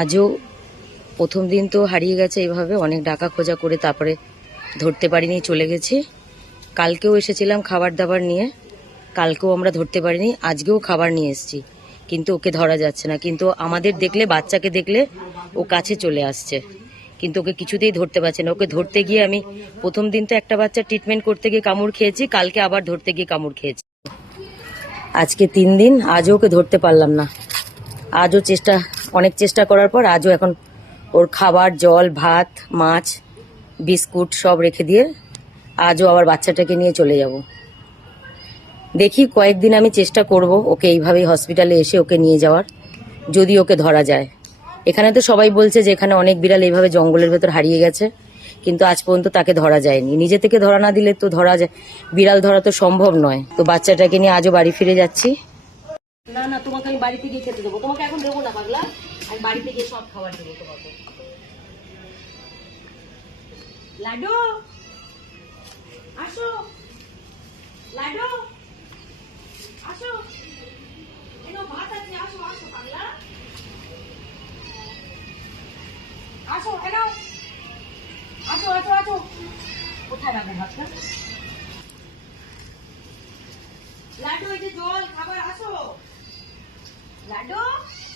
আজও প্রথম দিন তো হারিয়ে গেছে, এইভাবে অনেক ডাকা খোঁজা করে তারপরে ধরতে পারিনি, চলে গেছি। কালকেও এসেছিলাম খাবার দাবার নিয়ে, কালকেও আমরা ধরতে পারিনি। আজকেও খাবার নিয়ে এসেছি, কিন্তু ওকে ধরা যাচ্ছে না। কিন্তু আমাদের দেখলে, বাচ্চাকে দেখলে ও কাছে চলে আসছে, কিন্তু ওকে কিছুতেই ধরতে পারছে না। ওকে ধরতে গিয়ে আমি প্রথম দিন তো একটা বাচ্চা ট্রিটমেন্ট করতে গিয়ে কামড় খেয়েছি, কালকে আবার ধরতে গিয়ে কামড় খেয়েছি। আজকে 3 দিন, আজও ওকে ধরতে পারলাম না। আজও অনেক চেষ্টা করার পর আজও এখন ওর খাবার, জল, ভাত, মাছ, বিস্কুট সব রেখে দিয়ে আজও আবার বাচ্চাটাকে নিয়ে চলে যাব। দেখি কয়েকদিন আমি চেষ্টা করব ওকে এইভাবেই হসপিটালে এসে ওকে নিয়ে যাওয়ার, যদি ওকে ধরা যায়। এখানে তো সবাই বলছে যে এখানে অনেক বিড়াল এইভাবে জঙ্গলের ভেতর হারিয়ে গেছে, কিন্তু আজ পর্যন্ত তাকে ধরা যায়নি। নিজে থেকে ধরা না দিলে তো বিড়াল ধরা তো সম্ভব নয়। তো বাচ্চাটাকে নিয়ে আজও বাড়ি ফিরে যাচ্ছি। না না, তোমাকে আমি বাড়িতে গিয়ে খেতে দেবো, তোমাকে এখন দেবো না পাগলা, আমি বাড়িতে গিয়ে সব খাবার দেবো তোমাকে। লাড্ডু আসো, লাড্ডু আসো, ভাত আছে, আসো আসো পাগলা, আসো এনো, আসো আসো আসো। কোথায় রাখবো ভাতটা? লাড্ডু এই যে জল খাবার, আসো লাড্ডু।